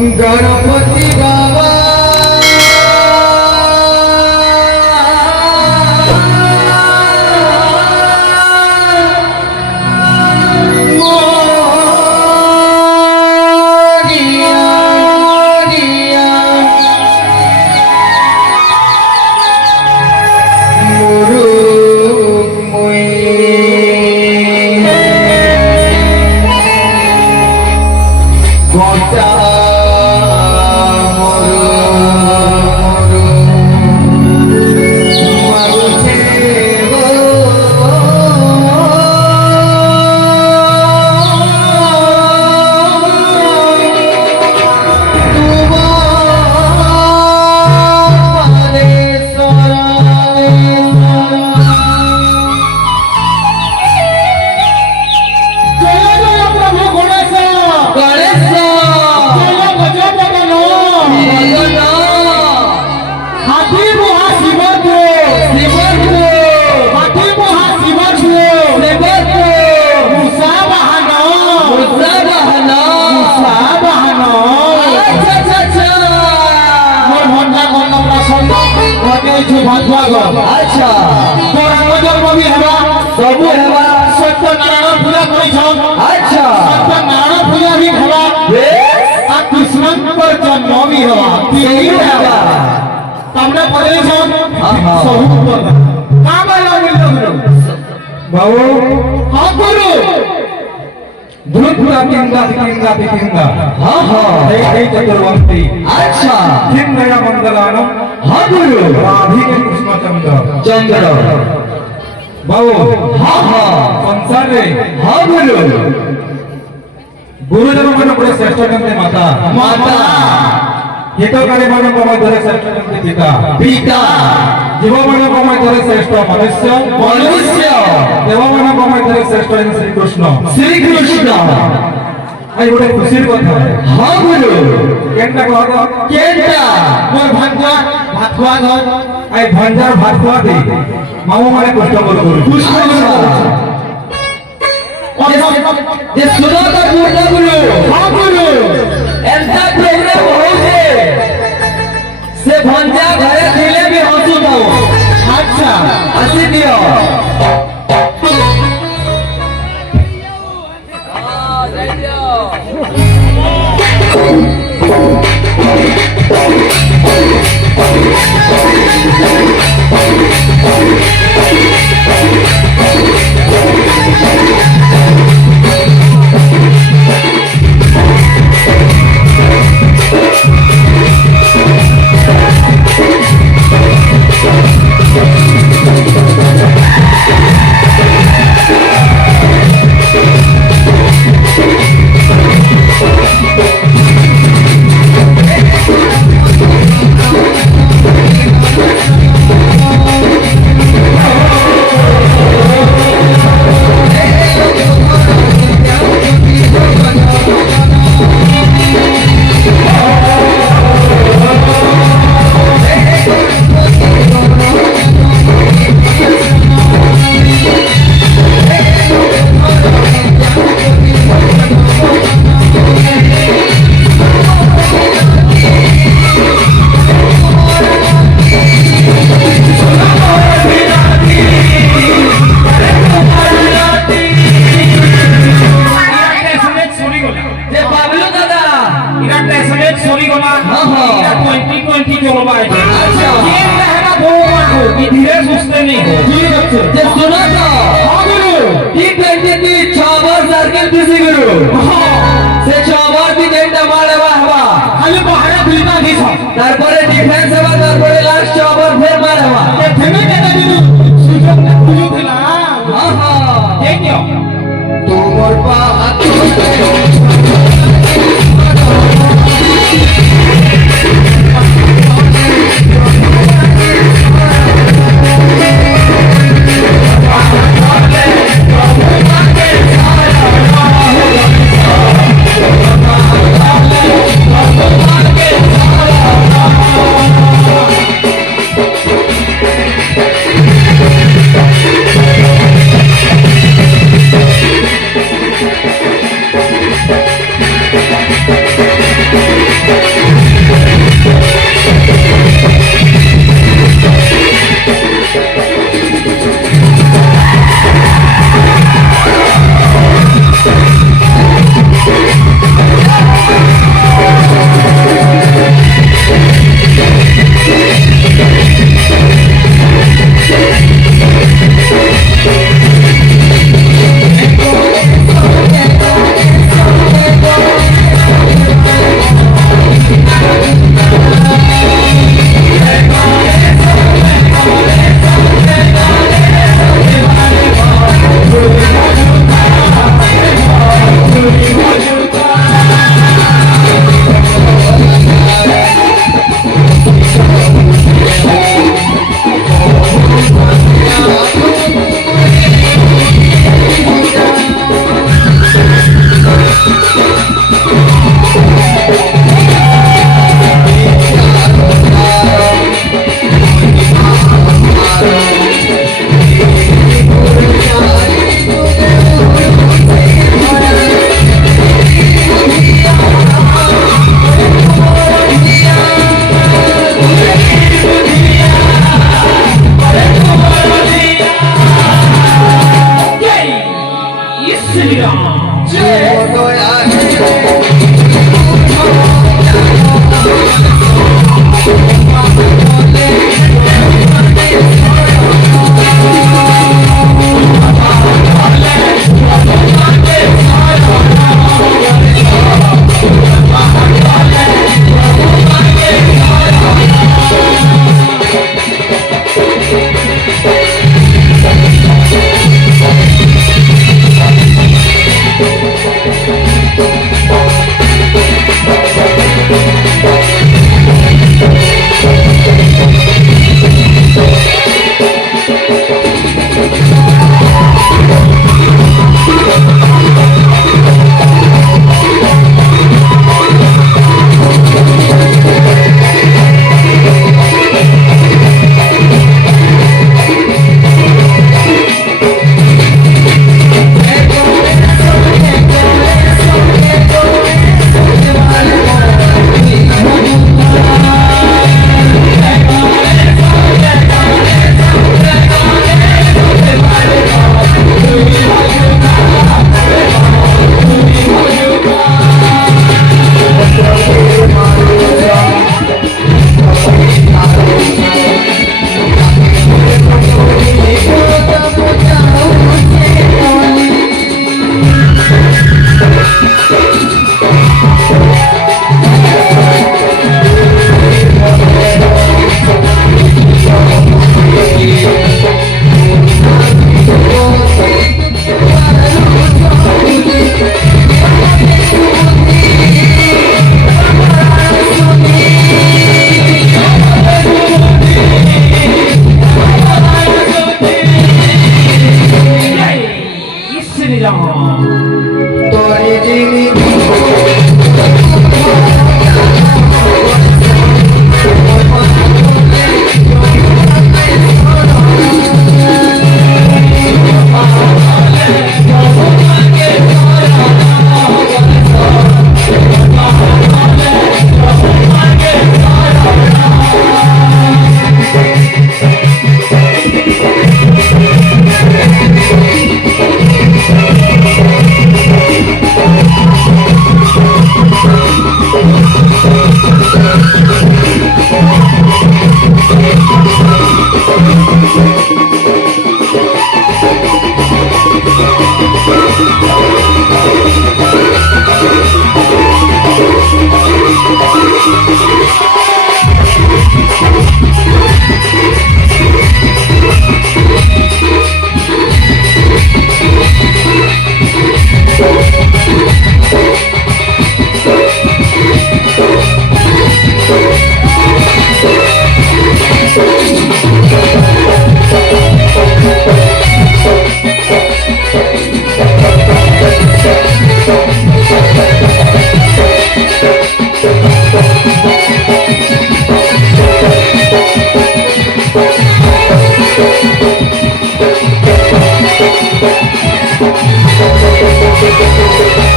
गणपति बाबा अच्छा भी हेबा सब हेबा सत्यनारायण पूजा करिछन अच्छा सत्यनारायण पूजा भी हेबा आ कृष्ण पर जन्म भी हेबा तीन हेबा तमने पढ़िछन सब ऊपर का बाला मिलो बाबू हां गुरु धुरपुरा किंगा हां हे चतुर्वंती अच्छा किम मेरा मंगलानम हां गुरु राधे कृष्ण चंद्र बाबू हां संसार रे हां गुरुजन मन बड़े श्रेष्ठ कंते माता हितो करे मन कमय धरे श्रेष्ठ कंते पिता जीव मन कमय धरे श्रेष्ठ मनुष्य देव मन कमय धरे श्रेष्ठ श्री कृष्ण आई बड़े खुशी कथा हां गुरु केनटा कहतो केनटा मोर भांजा भात खुआ धर आई भांजार भात खुआ दे मामू माने कष्ट गुरु जे सुनो तो पूर्ण गुरु हां गुरु एंता प्रोग्राम होइसे से भांजा घरे दिले भी हसु दो अच्छा हसी दियो তারপরে ডিফেন্স হবে তারপরে লাস্ট ওভার ফের মার হওয়া থেমে কেটে দিল সুযোগ না সুযোগ দিলা হ্যাঁ হ্যাঁ ঠিক তোমার পা Thank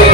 you.